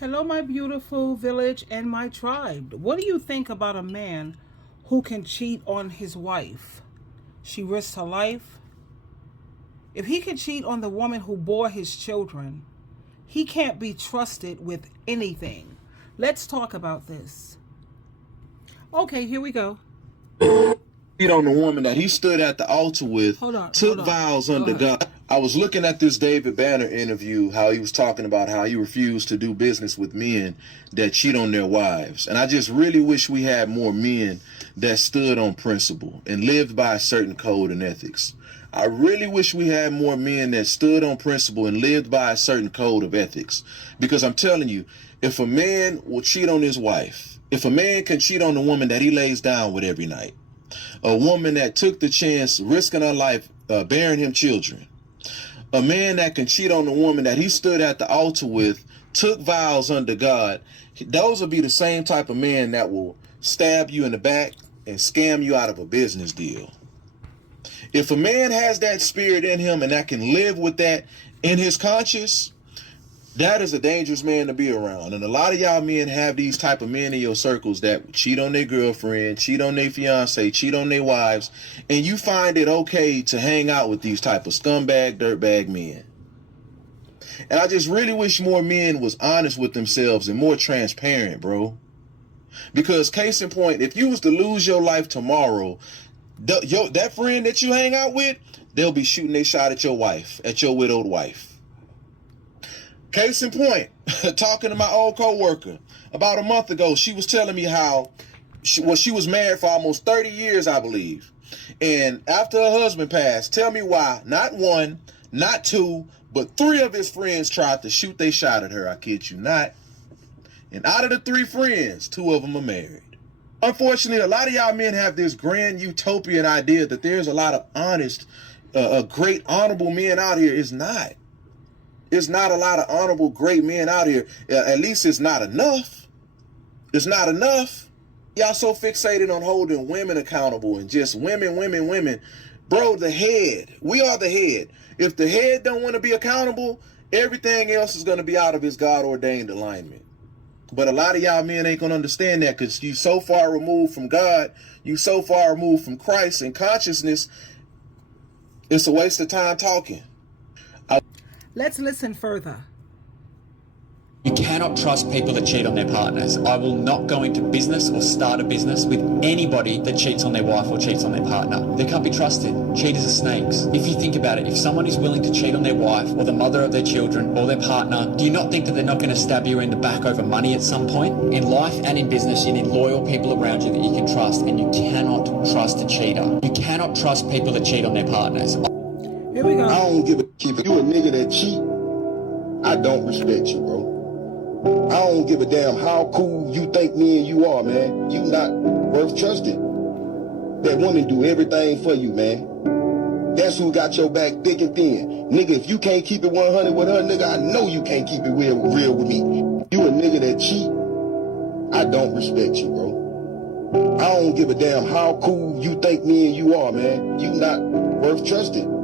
Hello, my beautiful village and my tribe. What do you think about a man who can cheat on his wife? She risks her life. If he can cheat on the woman who bore his children, he can't be trusted with anything. Let's talk about this. Okay, here we go. On the woman that he stood at the altar with, took hold on. vows under God. I was looking at this David Banner interview, how he was talking about how he refused to do business with men that cheat on their wives. And I just really wish we had more men that stood on principle and lived by a certain code and ethics. I really wish we had more men that stood on principle and lived by a certain code of ethics. Because I'm telling you, if a man will cheat on his wife, if a man can cheat on the woman that he lays down with every night, a woman that took the chance, risking her life, bearing him children, a man that can cheat on the woman that he stood at the altar with, took vows under God, those will be the same type of man that will stab you in the back and scam you out of a business deal. If a man has that spirit in him and that can live with that in his conscience, that is a dangerous man to be around. And a lot of y'all men have these type of men in your circles that cheat on their girlfriend, cheat on their fiance, cheat on their wives, and you find it okay to hang out with these type of scumbag, dirtbag men. And I just really wish more men was honest with themselves and more transparent, bro. Because case in point, if you was to lose your life tomorrow, that friend that you hang out with, they'll be shooting their shot at your wife, at your widowed wife. Case in point, talking to my old co-worker about a month ago, she was telling me how she was married for almost 30 years, I believe. And after her husband passed, tell me why, not one, not two, but three of his friends tried to shoot their shot at her. I kid you not. And out of the three friends, two of them are married. Unfortunately, a lot of y'all men have this grand utopian idea that there's a lot of honest, great, honorable men out here. It's not. It's not a lot of honorable, great men out here. At least it's not enough. It's not enough. Y'all so fixated on holding women accountable and just women. Bro, the head. We are the head. If the head don't want to be accountable, everything else is going to be out of his God-ordained alignment. But a lot of y'all men ain't going to understand that because you so far removed from God, you so far removed from Christ and consciousness, it's a waste of time talking. Let's listen further. You cannot trust people that cheat on their partners. I will not go into business or start a business with anybody that cheats on their wife or cheats on their partner. They can't be trusted. Cheaters are snakes. If you think about it, if someone is willing to cheat on their wife or the mother of their children or their partner, do you not think that they're not going to stab you in the back over money at some point? In life and in business, you need loyal people around you that you can trust, and you cannot trust a cheater. You cannot trust people that cheat on their partners. Here we go. I don't give a if you a nigga that cheat, I don't respect you, bro. I don't give a damn how cool you think me and you are, man. You not worth trusting. That woman do everything for you, man. That's who got your back thick and thin. Nigga, if you can't keep it 100 with her, nigga, I know you can't keep it real with me. You a nigga that cheat, I don't respect you, bro. I don't give a damn how cool you think me and you are, man. You not worth trusting.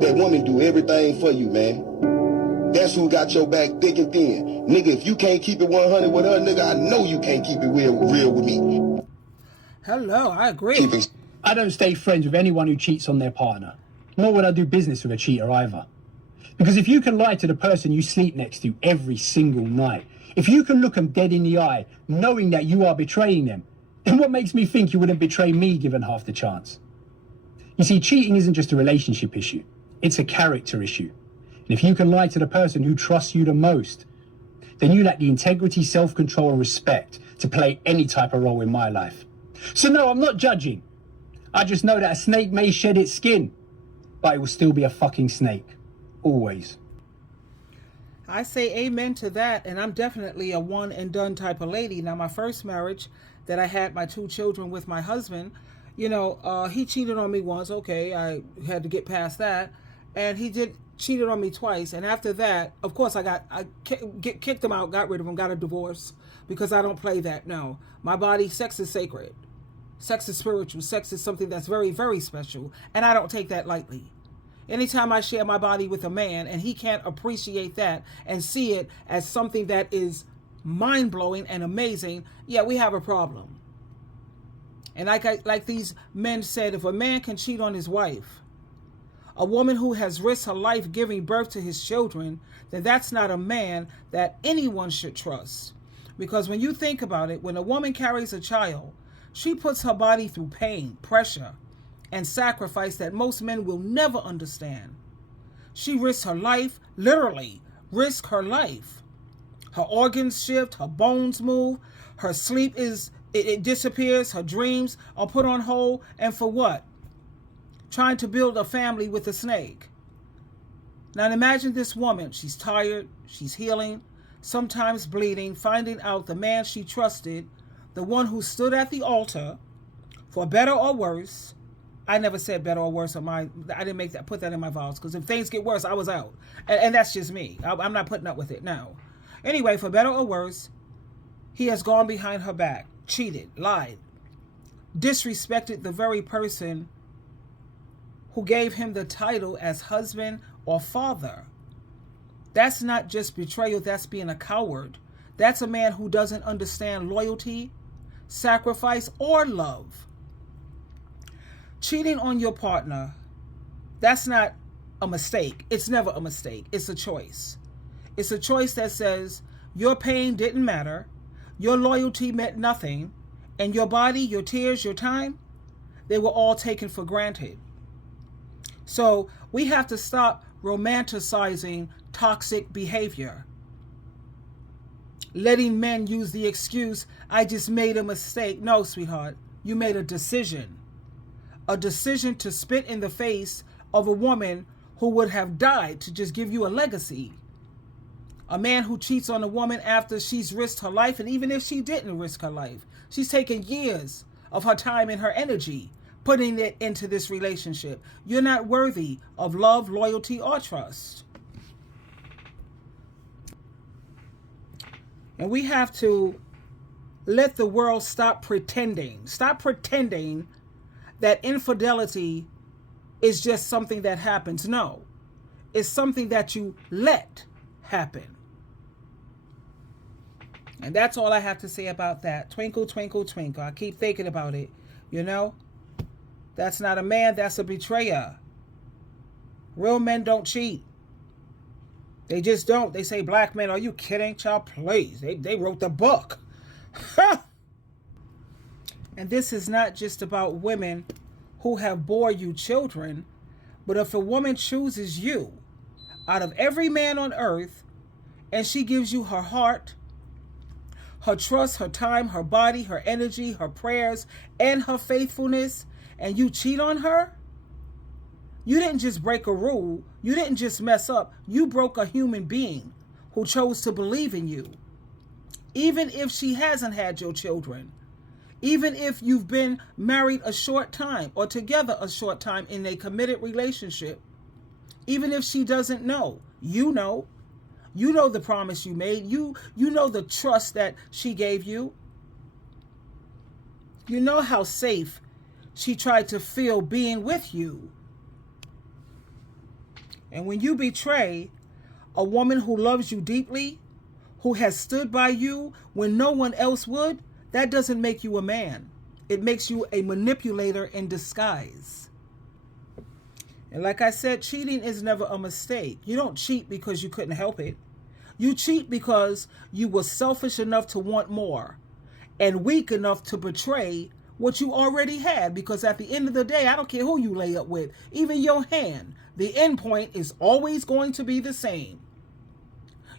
That woman do everything for you, man. That's who got your back thick and thin. Nigga, if you can't keep it 100 with her, nigga, I know you can't keep it real with me. Hello, I agree. I don't stay friends with anyone who cheats on their partner. Nor would I do business with a cheater either. Because if you can lie to the person you sleep next to every single night, if you can look them dead in the eye, knowing that you are betraying them, then what makes me think you wouldn't betray me given half the chance? You see, cheating isn't just a relationship issue. It's a character issue. And if you can lie to the person who trusts you the most, then you lack the integrity, self-control, and respect to play any type of role in my life. So no, I'm not judging. I just know that a snake may shed its skin, but it will still be a fucking snake. Always. I say amen to that, and I'm definitely a one and done type of lady. Now, my first marriage that I had my two children with my husband, he cheated on me once. Okay, I had to get past that. And he cheated on me twice. And after that, of course, I kicked him out, got rid of him, got a divorce because I don't play that. No, my body, sex is sacred. Sex is spiritual. Sex is something that's very, very special. And I don't take that lightly. Anytime I share my body with a man and he can't appreciate that and see it as something that is mind-blowing and amazing, yeah, we have a problem. And like these men said, if a man can cheat on his wife, a woman who has risked her life giving birth to his children, then that's not a man that anyone should trust. Because when you think about it, when a woman carries a child, she puts her body through pain, pressure, and sacrifice that most men will never understand. She risks her life, literally risk her life. Her organs shift, her bones move, her sleep it disappears, her dreams are put on hold, and for what? Trying to build a family with a snake. Now imagine this woman, she's tired, she's healing, sometimes bleeding, finding out the man she trusted, the one who stood at the altar, for better or worse. I never said better or worse I didn't put that in my vows, because if things get worse, I was out. And that's just me. I'm not putting up with it now. Anyway, for better or worse, he has gone behind her back, cheated, lied, disrespected the very person who gave him the title as husband or father. That's not just betrayal, that's being a coward. That's a man who doesn't understand loyalty, sacrifice, or love. Cheating on your partner, that's not a mistake. It's never a mistake. It's a choice. It's a choice that says your pain didn't matter, your loyalty meant nothing, and your body, your tears, your time, they were all taken for granted. So we have to stop romanticizing toxic behavior. Letting men use the excuse, I just made a mistake. No, sweetheart, you made a decision. A decision to spit in the face of a woman who would have died to just give you a legacy. A man who cheats on a woman after she's risked her life, and even if she didn't risk her life, she's taken years of her time and her energy putting it into this relationship. You're not worthy of love, loyalty, or trust. And we have to let the world stop pretending. Stop pretending that infidelity is just something that happens. No, it's something that you let happen. And that's all I have to say about that. Twinkle, twinkle, twinkle. I keep thinking about it. You know, that's not a man, that's a betrayer. Real men don't cheat. They just don't. They say, black men, are you kidding? Child, please. They wrote the book. And this is not just about women who have bore you children, but if a woman chooses you out of every man on earth, and she gives you her heart, her trust, her time, her body, her energy, her prayers, and her faithfulness, and you cheat on her, you didn't just break a rule. You didn't just mess up. You broke a human being who chose to believe in you. Even if she hasn't had your children, even if you've been married a short time or together a short time in a committed relationship, even if she doesn't know, you know the promise you made. You know the trust that she gave you. You know how safe she tried to feel being with you. And when you betray a woman who loves you deeply, who has stood by you when no one else would, that doesn't make you a man. It makes you a manipulator in disguise. And like I said, cheating is never a mistake. You don't cheat because you couldn't help it. You cheat because you were selfish enough to want more and weak enough to betray what you already had. Because at the end of the day, I don't care who you lay up with, even your hand, the end point is always going to be the same.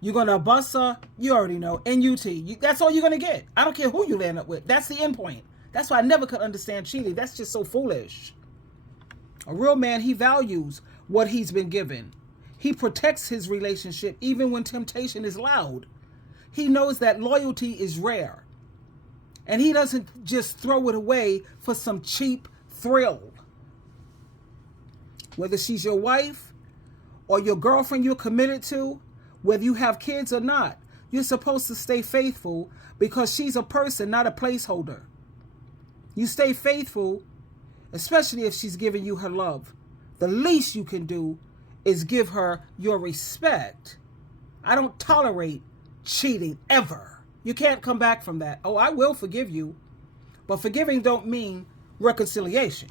You're going to bust her, you already know, NUT. That's all you're going to get. I don't care who you land up with. That's the end point. That's why I never could understand cheating. That's just so foolish. A real man, he values what he's been given. He protects his relationship even when temptation is loud. He knows that loyalty is rare. And he doesn't just throw it away for some cheap thrill. Whether she's your wife or your girlfriend you're committed to, whether you have kids or not, you're supposed to stay faithful because she's a person, not a placeholder. You stay faithful, especially if she's giving you her love. the least you can do is give her your respect. I don't tolerate cheating ever. You can't come back from that. Oh, I will forgive you, but forgiving don't mean reconciliation.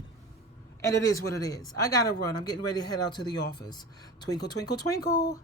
And it is what it is. I gotta run. I'm getting ready to head out to the office. Twinkle, twinkle, twinkle.